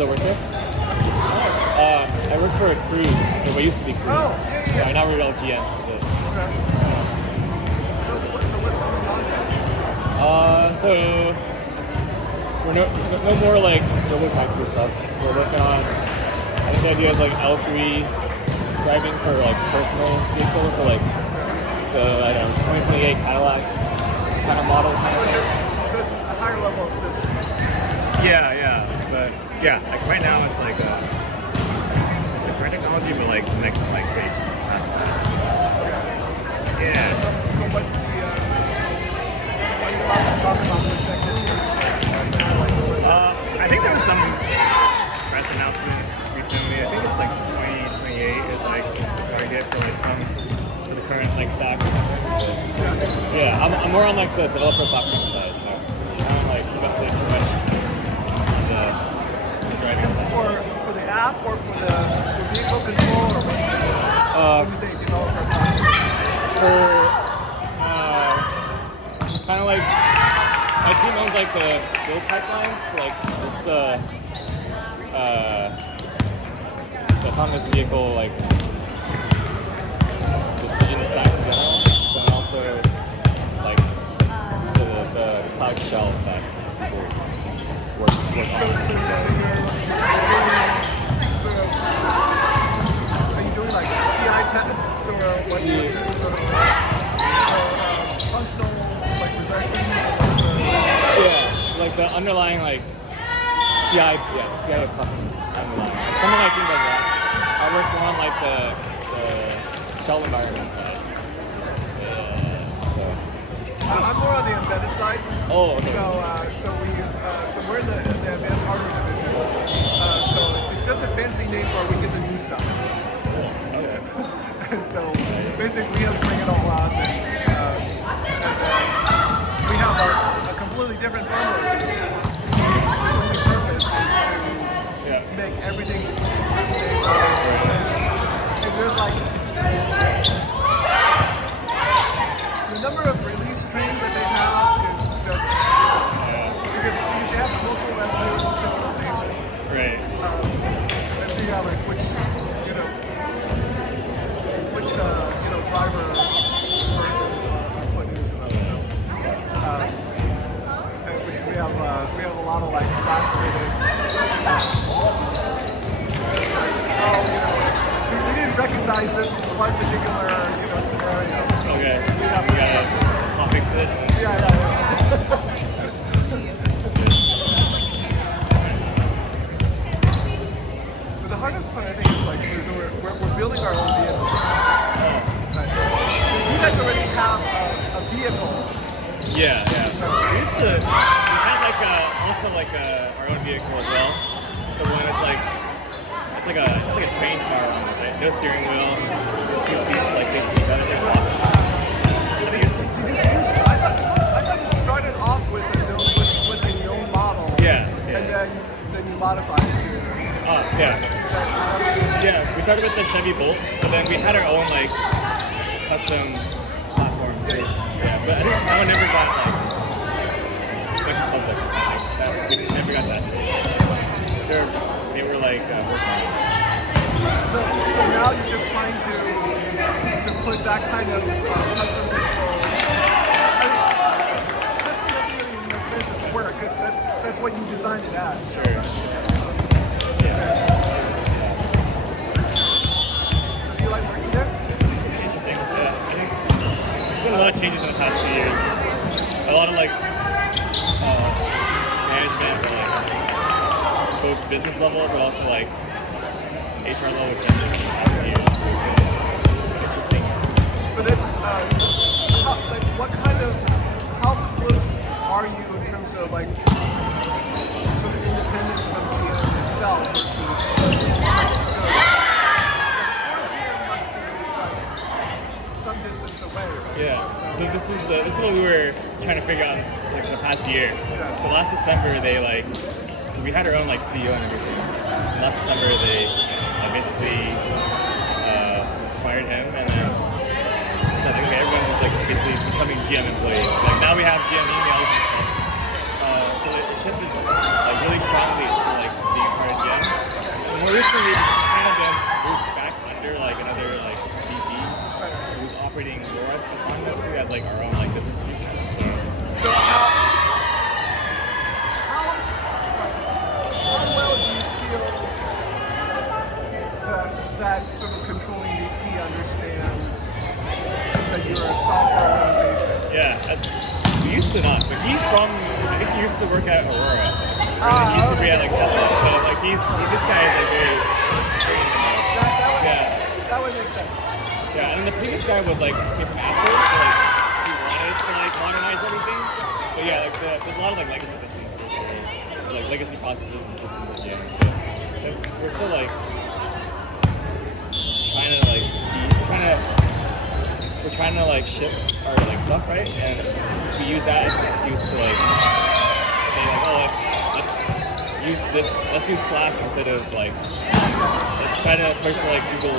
still work there? I work for a cruise. Or what used to be cruise. Oh, yeah. Now we're LGN. But, Okay. So what's going on there? so we're no more like robo taxi stuff. We're working on. I think the idea is like L3 driving for like personal vehicles, so like the 2028 Cadillac kind of model kind of thing. There's a higher level assist. Yeah, but yeah, like right now it's like different technology, but like the next like stage past that. Yeah. So what's the what are you talking about the I think there was some press announcement recently. I think it's like 2028 is like target for like some for the current like stock. Yeah, I'm more on like the developer platform side, so I don't like keep up to too much on the driving side. For the app or for the vehicle control or what's it? When you say developer platform? Kind of like my team owns like the build pipelines for like just the autonomous vehicle like decision stack in general, but also like the cloud shell that work Are you doing like CI tests or what? Functional like regression? Yeah, like the underlying like CI platform underlying. Like some of my team does that. I work more on like the shell environment side. So. I'm more on the embedded side. Oh, okay. So we're in the advanced hardware division. So it's just a fancy name for we get the new stuff. Okay. And so basically we have to bring it all out, and we have a completely different firmware. The purpose is to make everything. And there's like the number of release trains that they have is just because they have multiple revenues and stuff. Right. And figure out like which driver versions are put into them. So and we have a lot of like flash-rated. We didn't recognize this one particular scenario. Okay. We gotta fix it. Yeah. But the hardest part, I think, is like we're building our own vehicle. You guys already have a vehicle. Yeah. We had like also like our own vehicle as well. But when it's like a train car almost, right? No steering wheel, 2 seats, like basically that is your box. I thought you started off with your own model. Yeah. And then you modified it to. Yeah, we started with the Chevy Bolt, but then we had our own like custom platform. Yeah, but that one never got like public. We never got that stage. They were like working on it. So now you're just trying to put that kind of custom control. Custom doesn't really make sense as work because that's what you designed it as. Sure. So do you like working there? It's interesting. Yeah, I think there's been a lot of changes in the past 2 years. A lot of like management, like both business level, but also like HR level changes in the past 2 years. So it's been interesting. But it's how close are you in terms of like sort of independence from the itself versus some distance away, right? Yeah. So this is what we were trying to figure out like for the past year. So last December we had our own like CEO and everything. And last December they basically fired him, and then said okay, everyone's just like basically becoming GM employees. Like now we have GM emails and stuff. So it shifted like really strongly to like being a part of GM. more recently, it's kind of been moved back under like another like VP who's operating more autonomously as like our own like business unit. So how well do you feel that sort of controlling VP understands that you're a software organization? Yeah, we used to not, but he's from. I think he used to work at Aurora. He used to be at like Tesla, so like this guy is like very that would make sense. Yeah, and then the previous guy was like came from Apple, so like he wanted to like modernize everything. But yeah, like there's a lot of like legacy systems, or like legacy processes and systems again. But since we're still like we're trying to like ship our like stuff, right? And we use that as an excuse to like say like, oh let's use Slack instead of like let's try to push for like Google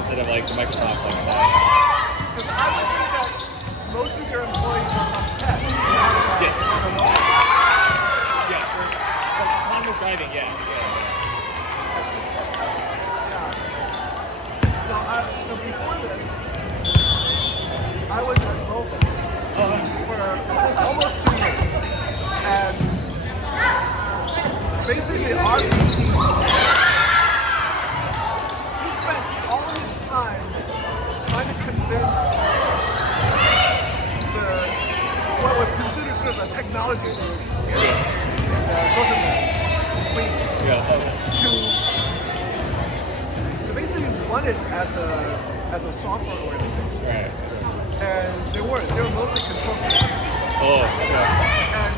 instead of like the Microsoft like Slack. Because I would think that most of your employees are from tech. Yes. Yeah, for like autonomous driving, yeah. So before this, I was at Volvo for almost 2 years, and basically our VP, he spent all of his time trying to convince what was considered sort of a technology group in Gothenburg, in Sweden, to basically run it as a software organization. Right. And they were mostly control systems. Oh, yeah. And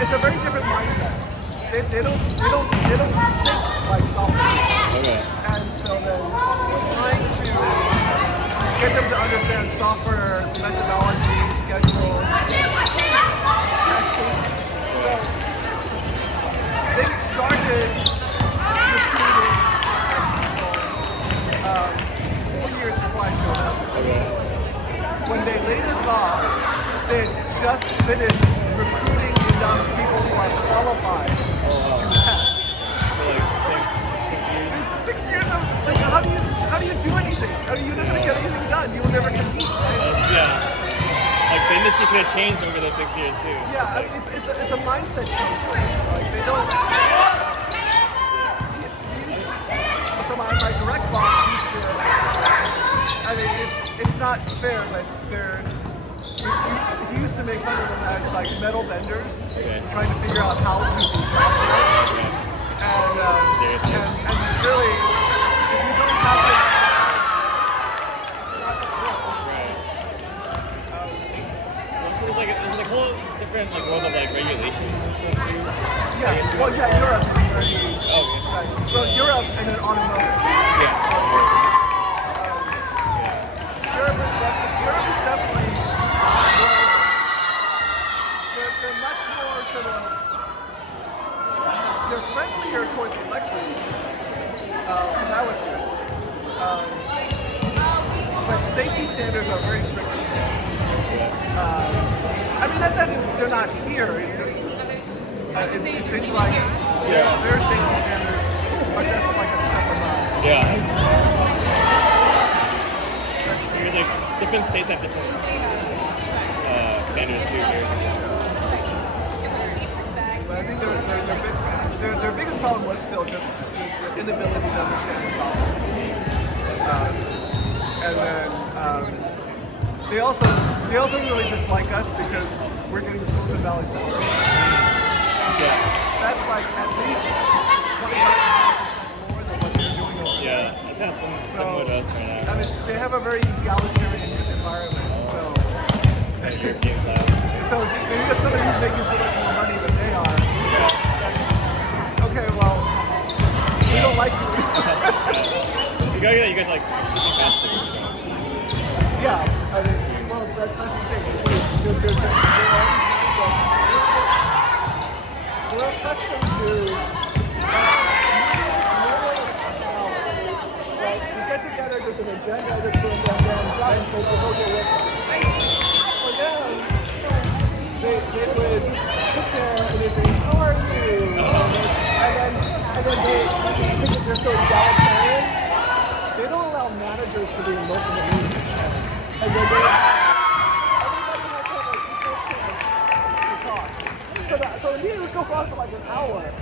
it's a very different mindset. They don't think like software. Okay. And so then trying to get them to understand software methodology, schedule, testing. So they started recruiting test people 4 years before I showed up. Okay. When they laid us off, they had just finished recruiting enough people who are qualified to test. So like 6 years? 6 years of like how do you do anything? You're not gonna get anything done. You will never compete. Right? Yeah. Like the industry could have changed over those 6 years too. Yeah, I mean, it's a mindset change. Like they don't. So my direct boss used to. I mean, it's not fair, but he used to make fun of them as like metal vendors, trying to figure out how to do software. And really, if you don't have it, So there's like a whole different like world of like regulations and stuff too. yeah, well, yeah, Europe. Okay. Right. Well, Europe and then automotive. Yeah. Europe is definitely they're much more sort of they're friendlier towards electric. So that was good. But safety standards are very strict. I mean, not that they're not here. It's just it's things like their safety standards are just like a step above. Yeah. There's like different states have different standards too here. But I think their biggest problem was still just the inability to understand the software. And then they also really dislike us because we're getting Silicon Valley salaries. Yeah. That's like at least 25% more than what they're doing over there. Yeah, it's kind of similar to us right now. I mean, they have a very egalitarian environment, so European style. so you got somebody who's making so much more money than they are. Okay, well, we don't like you. You guys like shipping faster. Yeah, I mean, well, that's the thing. We're accustomed to we get together, there's an agenda, there's an agenda, and drive people to go get with us. For them, they would sit there and they say, how are you? And then then because they're so egalitarian, they don't allow managers to be in most of the meetings. And then everybody has to have like equal chance to talk. So the meeting would go on for like an hour.